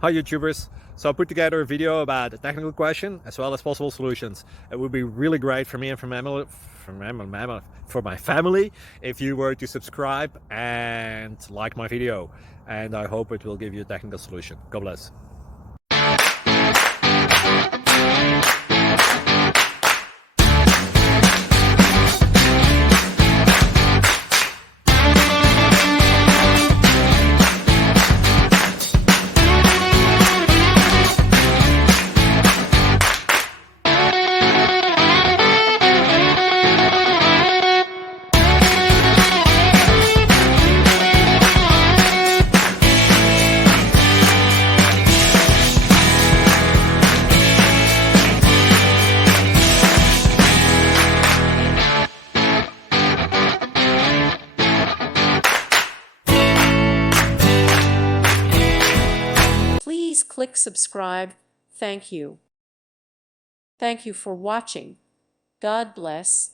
Hi YouTubers. So I put together a video about a technical question as well as possible solutions. It would be really great for me and for my family if you were to subscribe and like my video. And I hope it will give you a technical solution. God bless. Please click subscribe. Thank you. Thank you for watching. God bless.